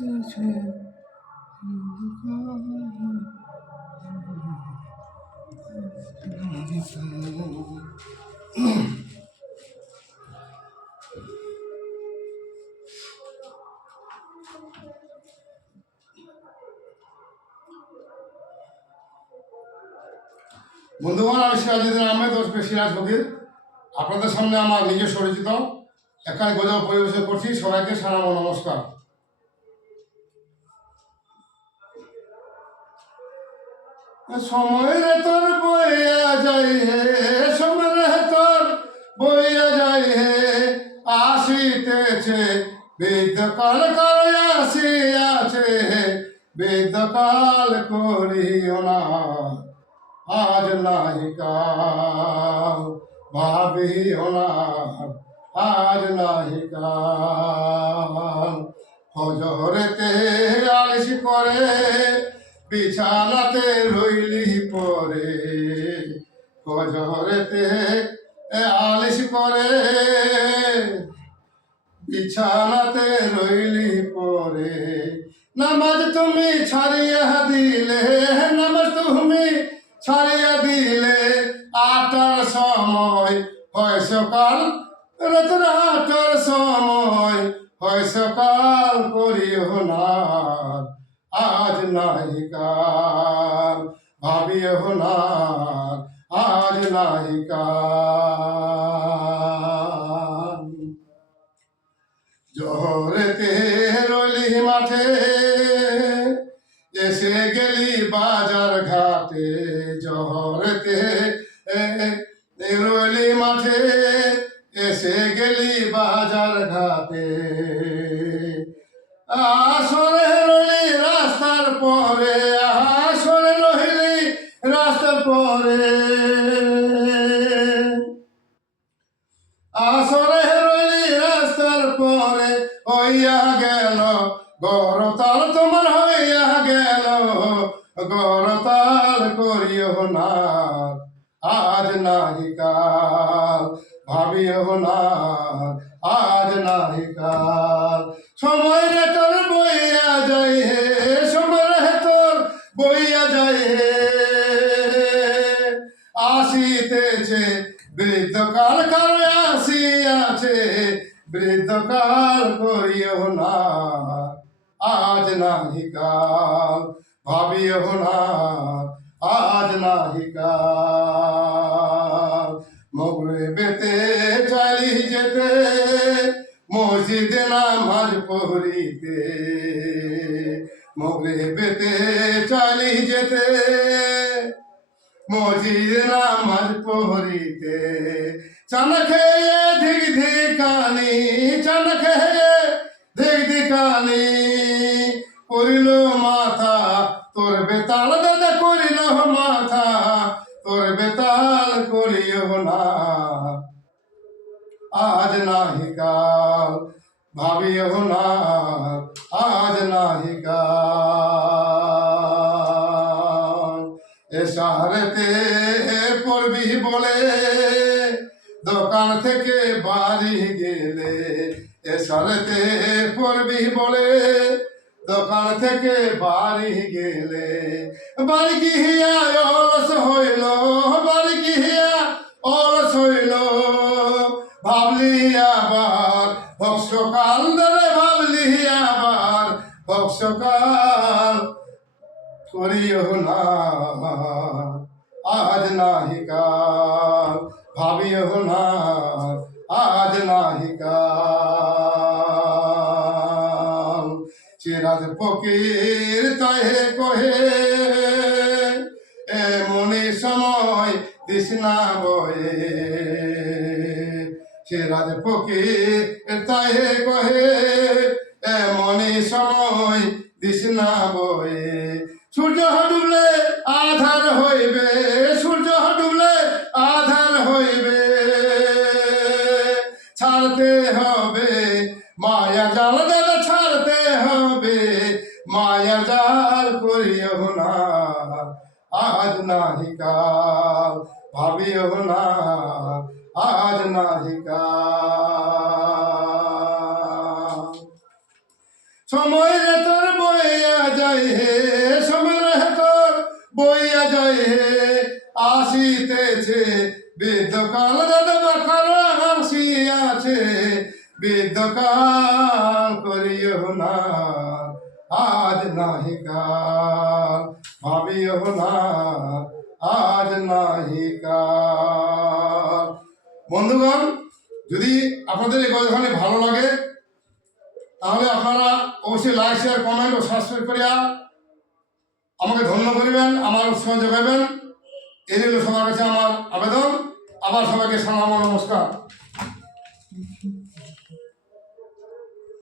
বন্ধুগণ, আমি সিরাজউদ্দিন আহমেদ ও সিরাজ ফকির আপনাদের সামনে আমার নিজস্ব পরিচিত একাই গজল পরিবেশন করছি। সবাইকে সালাম ও নমস্কার। সময় রে তোর বইয়া যাই হে, সময় রে তোর বইয়া যাই হে, আসিতেছে বৃদ্ধকাল কাল আসিয়াছে, বৃদ্ধকাল করিও না আজ নাহিকাল, ভাবিও না আজ নাহিকাল। হজরেতে আলিশ করে বিছানাতে রইলি পরে, হজরেতে আলিশ করে বিছানাতে রইলি পরে। নামাজ তুমি ছাড়িয়া দিলে, নামাজ তুমি ছাড়িয়া দিলে, 8টার সময় হয় সকাল, রাতের 8টার সময় হয় সকাল, করিও না আজ নাহিকাল, ভাবিও না আজ নাহিকাল। জহরেতে রইলি মাঠে, এসে গেলি বাজার ঘাটে, জহরেতে রইলি মাঠে, এসে গেলি বাজার ঘাটে, আসরে রইলি রাস্তার পরে, আসরে রইলি রাস্তার পরে, আসরে রইলি রাস্তার পরে, হইয়া গেল গরতাল, তোমার হইয়া গেল গরতাল, করিও না আজ নাহিকাল, ভাবিও না আজ নাহিকাল। সময় রে তোর বইয়া যাই হে, সময় রে তোর বইয়া যাই হে, আসিতেছে বৃদ্ধকাল কাল আসিয়াছে, বৃদ্ধকাল করিও না আজ নাহিকাল, ভাবিও না আজ নাহিকাল। মগরিবেতে চালি যেতে, মসজিদে নামাজ পড়িতে, মগরিবেতে চালি যেতে, মসজিদে নামাজ পড়িতে, চান খেয়ে ধিক ধিকানি, চান খেয়ে ধিক ধিকানি, করিল মাথা তোর বেতাল, দাদা করিল মাথা তোর বেতাল, করিও না আজ নাহিকাল, ভাবিও না আজ নাহিকাল। এশারেতে পড়বি বলে দোকান থেকে বাড়ি গেলে, এশারেতে পড়বি বলে দোকান থেকে বাড়ি গেলে, বাড়ি গিয়া অলস হইল, বাড়ি গিয়া অলস হইল, ভাবলি আবার হোক সকাল, ধরে ভাবলি আবার হোক সকাল, করিও না আজ নাহিকাল, ভাবিও না আজ নাহিকাল। সিরাজ ফকির তাহে কহে এমনি সময় দিস না বয়ে, সিরাজ ফকির তাহে কহে এমনি সময় দিস না বয়ে। সূর্য ডুবলে আধার হইবে, সূর্য ডুবলে আধার হইবে, ছাড়তে হবে মায়া জাল, দাদা ছাড়তে হবে মায়া জাল, করিও না আজ নাহিকাল, ভাবিও না আজ নাহিকাল। সময় রে তোর বইয়া যায় হে, সময় রে তোর বইয়া যায় হে, আসিতেছে বৃদ্ধকাল দাদা আসিয়াছে, বৃদ্ধকাল করিও না আজ নাহি কাল, ভাবিও না আজ নাহি কাল। বন্ধুগণ, যদি আপনাদের এই গজলখানি ভালো লাগে তাহলে আপনারা অবশ্যই লাইক শেয়ার কমেন্ট ও সাবস্ক্রাইব করিয়া আমাকে ধন্য করিবেন, আমার উৎসাহ যোগাইবেন। এই হলো সবার কাছে আমার আবেদন। আবার সবাইকে সালাম ও নমস্কার।